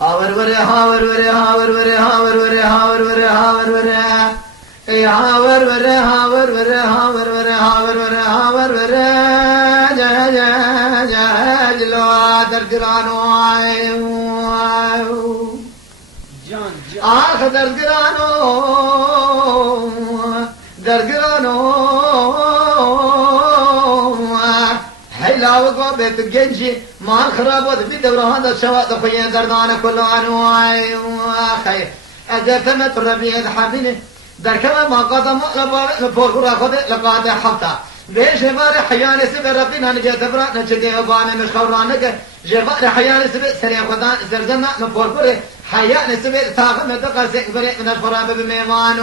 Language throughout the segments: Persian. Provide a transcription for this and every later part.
هاور وره هاور وره هاور وره هاور وره هاور وره هاور وره ای هاور وره هاور وره هاور وره هاور وره هاور وره جا جا جا جلو در گرانو جان جان آخ در گرانو هلا وقوا بيت الجنجي ما خرابوت في دوران الشواطئ خويا دردان كل انواع خير اجتمت الربيع حبيبي دركما ما قدم لبورغورا خد لقاد حفتا ليش بار حيان سب ربنا نجت برا نجدي بان مش خورانك جبار حيان سب سريع خدان زرزنا نبورغور حيان سب تاخ مدق سكبر من الفراب بميمان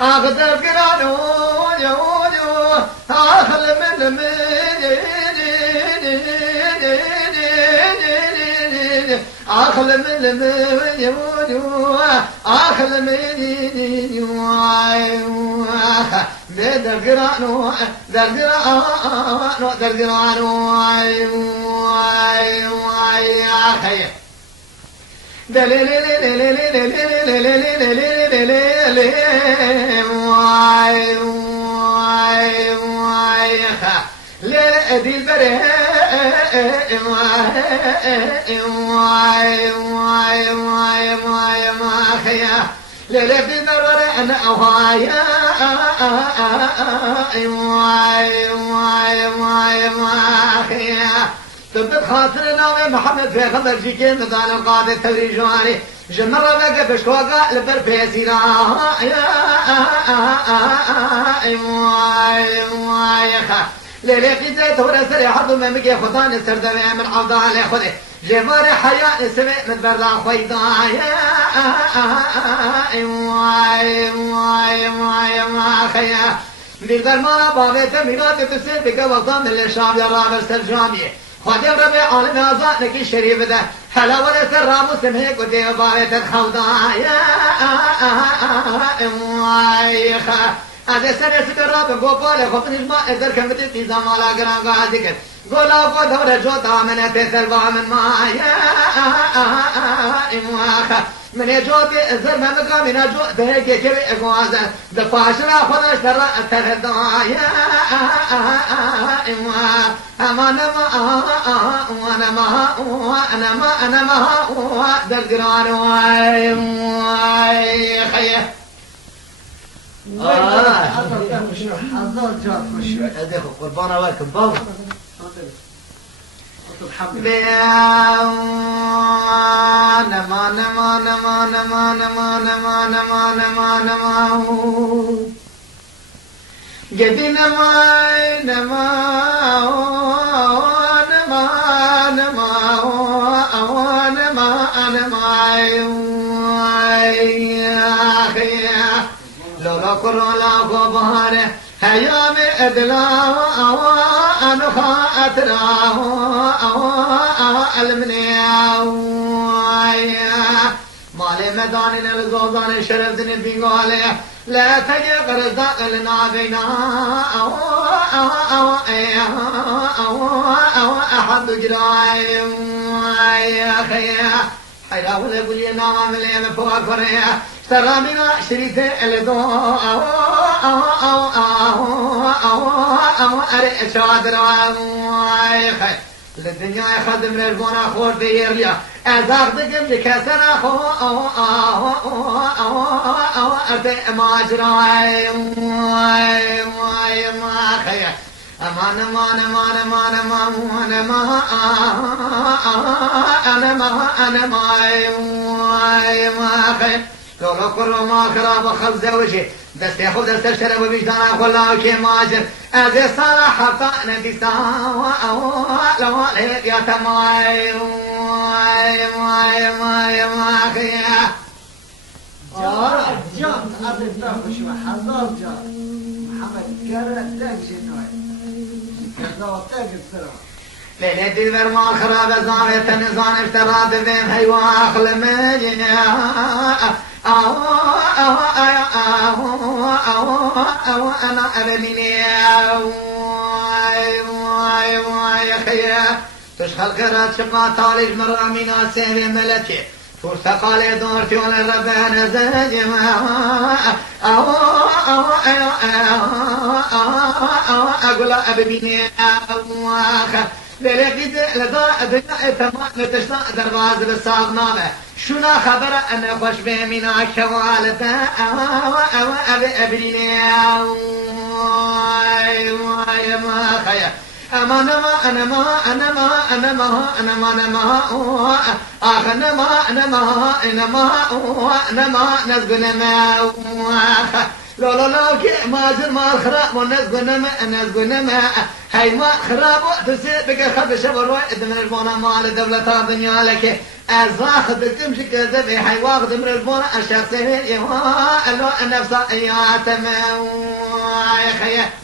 اقدر قرانو آخر من آخر من آخر من درقرانو درقرانو درقرانو خير دي البره خيا ليلة في نور أنا أوهايا خيا تبت خاطرنا محمد في خبر جيكي مدان القادة التدريجواني جمرة بقى بشكوكا لبر بيسيرا ليلة في ذات ورا سري حضو ما مجي خدان السردبي من عضال خده جمار حياة سمع من بردا خويدا خيا بالبر ما بابت مينات تسير بك وطن الشعب يا راب السرجامي خدي ربي عالم ازانك الشريف ده حلا ولا سرام سمه قدي بابت الخودا هذا سنة سكرات غوبال خبني ما إذا كم تدي زمالا كرام قادك غلا قدر جوتا من تسل من ما من جوتي زر ما مقام من جو بهيك كبي إغواز دفاشنا خدش ترى تهدا أنا ما درجران خيه حضر جات مشروع ادخل قربان واكم بابا نما نما نما نما نما نما نما نما نما جدي نما نما نما نما نما نما لولا كرولا بهاره هيام ادلا انا خاطره المنيا مالي مدان الزوزان شرفزن بيقاله لا تجي قرزا لنا بينا احد جراي يا خيا حيرا ولا بلي نام لي مفوقريا سرامنا شريك الدو اري شادر خير للدنيا خدم رجونا خور ديرليا ازاق دقم لكسر خو ارتي ماجراي ما خير امان امان امان امان امان انا ما خير لولا كرو ما خراب خبز وجهي دست ياخذ دست الشرب وبيجدانا كلها كي ماجر ازي صراحة فانا دي سوا لو عليك يا تماي ما خيا جان هذا الدرب شو حضر جان محمد كرر تاج شنوي كذا تاج السلام ليلة البر ما خراب زارت نزان اشترى بهم هيوا اخل مجنيا انا امني يا خيا تشخل قرات شقا طالج مرامينا سير ملكي فرتقال دورتي ولا ربنا زاج أقول أبيني للقيد لدار أدنى تما نتشنا درواز بالصاغ نامه شنا خبر أن خوش بمنا شوالته أبيني ما خير أنا ما نزقنا ما لا كي ما زر ما الخراب ونزقنا ما هاي ما خراب تسير بقى خد شبر واحد من البونا مال دولة الدنيا لك أزاخد تمشي كذا في هاي واخد من البونا الشخصين يا لو نفسه يا تمام يا خيه